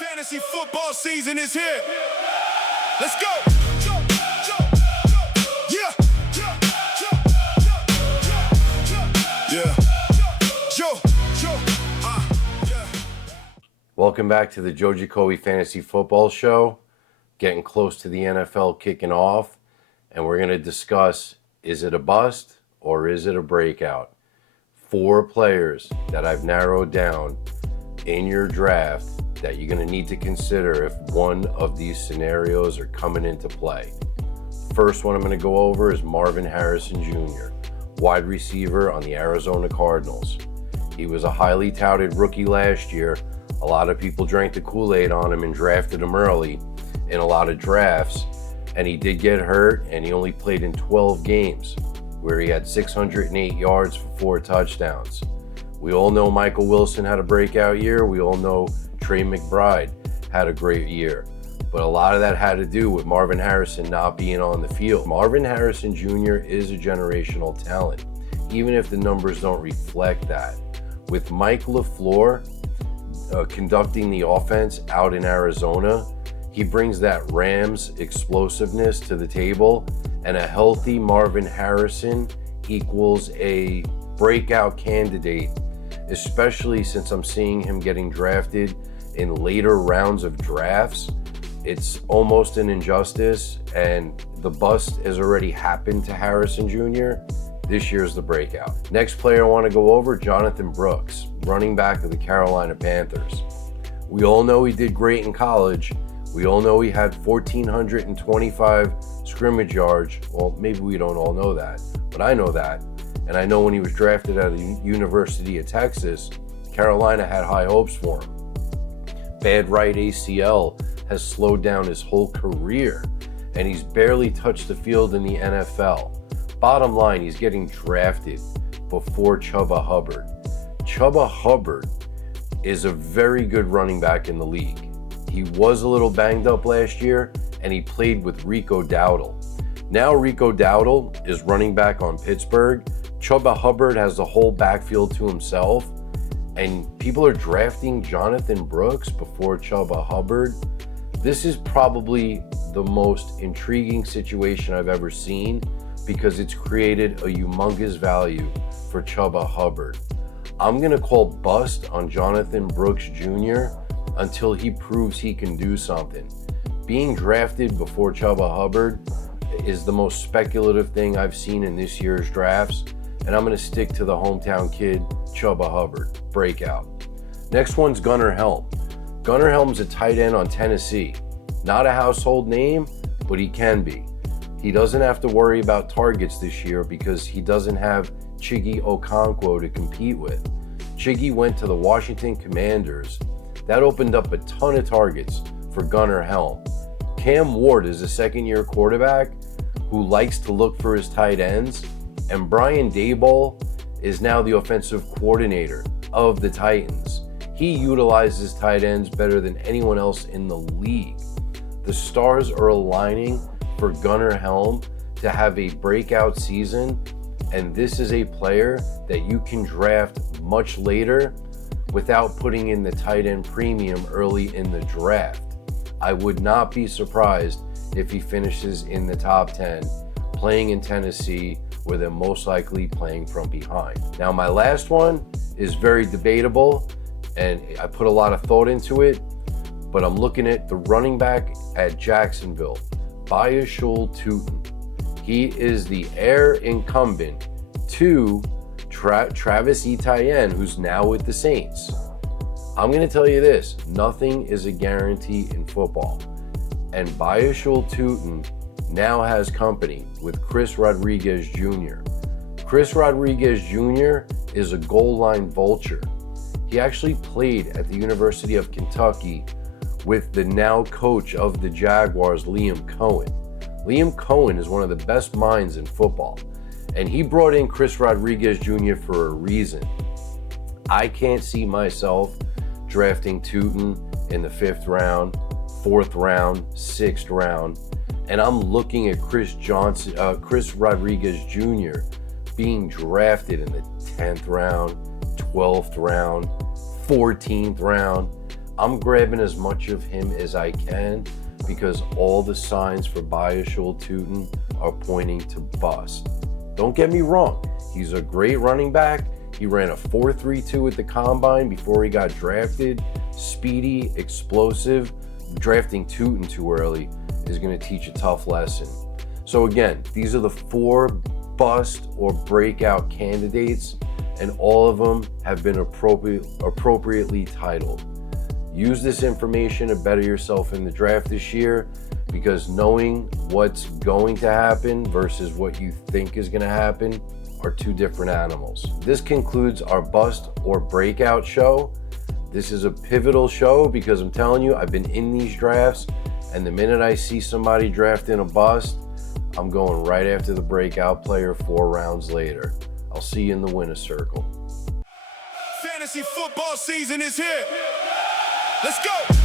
Fantasy football season is here. Let's go. Yeah. Yeah. Joe. Yeah. Welcome back to the Joe Jacoby Fantasy Football Show. Getting close to the NFL kicking off, and we're going to discuss, is it a bust or is it a breakout? 4 players that I've narrowed down in your draft that you're going to need to consider if one of these scenarios are coming into play. First one I'm going to go over is Marvin Harrison Jr., wide receiver on the Arizona Cardinals. He was a highly touted rookie last year. A lot of people drank the Kool-Aid on him and drafted him early in a lot of drafts, and he did get hurt, and he only played in 12 games where he had 608 yards for 4 touchdowns. We all know Michael Wilson had a breakout year. We all know Trey McBride had a great year. But a lot of that had to do with Marvin Harrison not being on the field. Marvin Harrison Jr. is a generational talent, even if the numbers don't reflect that. With Mike LaFleur conducting the offense out in Arizona, he brings that Rams explosiveness to the table, and a healthy Marvin Harrison equals a breakout candidate, especially since I'm seeing him getting drafted in later rounds of drafts. It's almost an injustice, and the bust has already happened to Harrison Jr. This year's the breakout. Next player I want to go over, Jonathan Brooks, running back of the Carolina Panthers. We all know he did great in college. We all know he had 1,425 scrimmage yards. Well, maybe we don't all know that, but I know that. And I know when he was drafted at the University of Texas, Carolina had high hopes for him. Bad right ACL has slowed down his whole career, and he's barely touched the field in the NFL. Bottom line, he's getting drafted before Chuba Hubbard. Chuba Hubbard is a very good running back in the league. He was a little banged up last year, and he played with Rico Dowdle. Now Rico Dowdle is running back on Pittsburgh. Chuba Hubbard has the whole backfield to himself, and people are drafting Jonathan Brooks before Chuba Hubbard. This is probably the most intriguing situation I've ever seen because it's created a humongous value for Chuba Hubbard. I'm going to call bust on Jonathan Brooks Jr. until he proves he can do something. Being drafted before Chuba Hubbard is the most speculative thing I've seen in this year's drafts, and I'm going to stick to the hometown kid, Chuba Hubbard, breakout. Next one's Gunnar Helm. Gunnar Helm's a tight end on Tennessee. Not a household name, but he can be. He doesn't have to worry about targets this year because he doesn't have Chiggy Okonkwo to compete with. Chiggy went to the Washington Commanders. That opened up a ton of targets for Gunnar Helm. Cam Ward is a second-year quarterback who likes to look for his tight ends, and Brian Daboll is now the offensive coordinator of the Titans. He utilizes tight ends better than anyone else in the league. The stars are aligning for Gunnar Helm to have a breakout season, and this is a player that you can draft much later without putting in the tight end premium early in the draft. I would not be surprised if he finishes in the top 10, playing in Tennessee, where they're most likely playing from behind. Now, my last one is very debatable, and I put a lot of thought into it, but I'm looking at the running back at Jacksonville, Bayashul Tootin. He is the heir incumbent to Travis Etienne, who's now with the Saints. I'm going to tell you this, nothing is a guarantee in football. And Bayashul Tootin now has company with Chris Rodriguez Jr. Chris Rodriguez Jr. is a goal line vulture. He actually played at the University of Kentucky with the now coach of the Jaguars, Liam Cohen. Liam Cohen is one of the best minds in football, and he brought in Chris Rodriguez Jr. for a reason. I can't see myself drafting Tootin in the 5th round, 4th round, 6th round, and I'm looking at Chris Rodriguez Jr. being drafted in the 10th round, 12th round, 14th round. I'm grabbing as much of him as I can because all the signs for Biashul Tootin are pointing to bust. Don't get me wrong, he's a great running back. He ran a 4.32 at the combine before he got drafted. Speedy, explosive. Drafting Tootin too early is going to teach a tough lesson. So again, these are the 4 bust or breakout candidates, and all of them have been appropriately titled. Use this information to better yourself in the draft this year, because knowing what's going to happen versus what you think is going to happen are 2 different animals. This concludes our bust or breakout show. This is a pivotal show because I'm telling you, I've been in these drafts, and the minute I see somebody drafting a bust, I'm going right after the breakout player 4 rounds later. I'll see you in the winner's circle. Fantasy football season is here. Let's go.